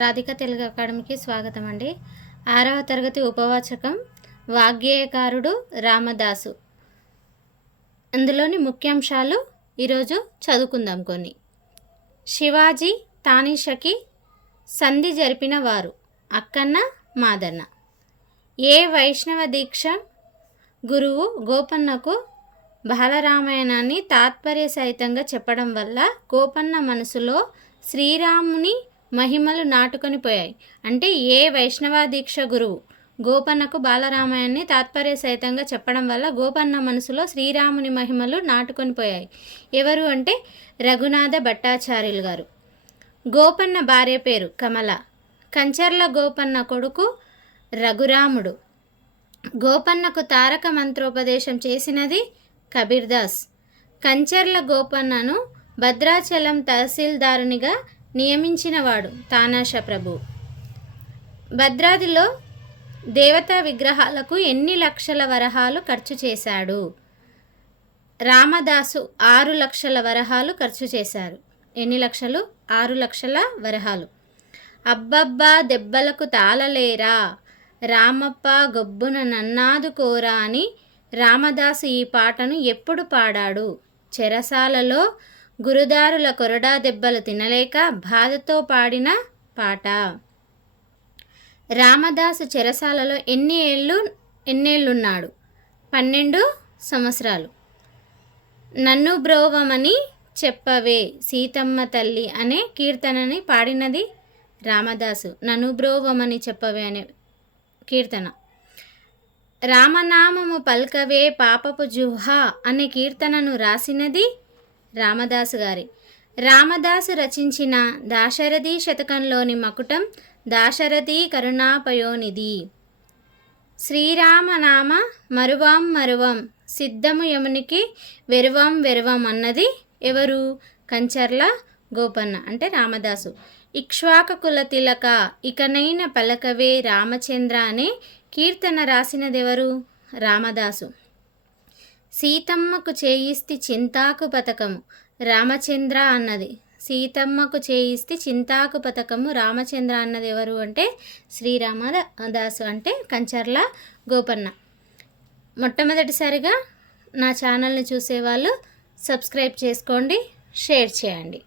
రాధిక తెలుగు అకాడమీకి స్వాగతం అండి ఆరవ తరగతి ఉపవాచకం వాగ్గేయకారుడు రామదాసు. అందులోని ముఖ్యాంశాలు ఈరోజు చదువుకుందాం కొన్ని. శివాజీ తానీషకి సంధి జరిపిన వారు అక్కన్న మాదన్న. ఏ వైష్ణవ దీక్ష? గురువు గోపన్నకు బాలరామాయణాన్ని తాత్పర్య సహితంగా చెప్పడం వల్ల గోపన్న మనసులో శ్రీరాముని మహిమలు నాటుకొని పోయాయి. అంటే ఏ వైష్ణవ దీక్ష గురువు? గోపన్నకు బాలరామాయణ్ణి తాత్పర్య సహితంగా చెప్పడం వల్ల గోపన్న మనసులో శ్రీరాముని మహిమలు నాటుకొని పోయాయి. ఎవరు అంటే రఘునాథ భట్టాచార్యులు గారు. గోపన్న భార్య పేరు కమల. కంచర్ల గోపన్న కొడుకు రఘురాముడు. గోపన్నకు తారక మంత్రోపదేశం చేసినది కబీర్దాస్. కంచర్ల గోపన్నను భద్రాచలం తహసీల్దారునిగా నియమించినవాడు తానాష ప్రభు. భద్రాదిలో దేవతా విగ్రహాలకు ఎన్ని లక్షల వరహాలు ఖర్చు చేశాడు? రామదాసు ఆరు లక్షల వరహాలు ఖర్చు చేశారు. ఎన్ని లక్షలు? ఆరు లక్షల వరహాలు. అబ్బబ్బా దెబ్బలకు తాళలేరా? రామప్ప గొబ్బున నన్నాదుకోరా అని రామదాసు ఈ పాటను ఎప్పుడు పాడాడు? చెరసాలలో గురుదారుల కొరడా దెబ్బలు తినలేక బాధతో పాడిన పాట. రామదాసు చెరసాలలో ఎన్ని ఏళ్ళు ఎన్నేళ్ళున్నాడు పన్నెండు సంవత్సరాలు. నన్ను బ్రోవమని చెప్పవే సీతమ్మ తల్లి అనే కీర్తనని పాడినది రామదాసు. నన్ను బ్రోవమని చెప్పవే అనే కీర్తన. రామనామము పల్కవే పాపపు జుహా అనే కీర్తనను రాసినది రామదాసు గారి. రామదాసు రచించిన దాశరథి శతకంలోని మకుటం దాశరథి కరుణాపయోనిధి. శ్రీరామనామ మరువాం మరువం సిద్ధము యమునికి వెరువం వెరువం అన్నది ఎవరు? కంచర్ల గోపన్న అంటే రామదాసు. ఇక్ష్వాక కుల తిలక ఇకనైన పలకవే రామచంద్ర అనే కీర్తన రాసినదెవరు? రామదాసు. సీతమ్మకు చేయిస్తి చింతాకు పథకము రామచంద్ర అన్నది. సీతమ్మకు చేయిస్తే చింతాకు పథకము రామచంద్ర అన్నది ఎవరు అంటే? శ్రీరామదాసు అంటే కంచర్ల గోపన్న. మొట్టమొదటిసారిగా నా ఛానల్ని చూసేవాళ్ళు సబ్స్క్రైబ్ చేసుకోండి షేర్ చేయండి.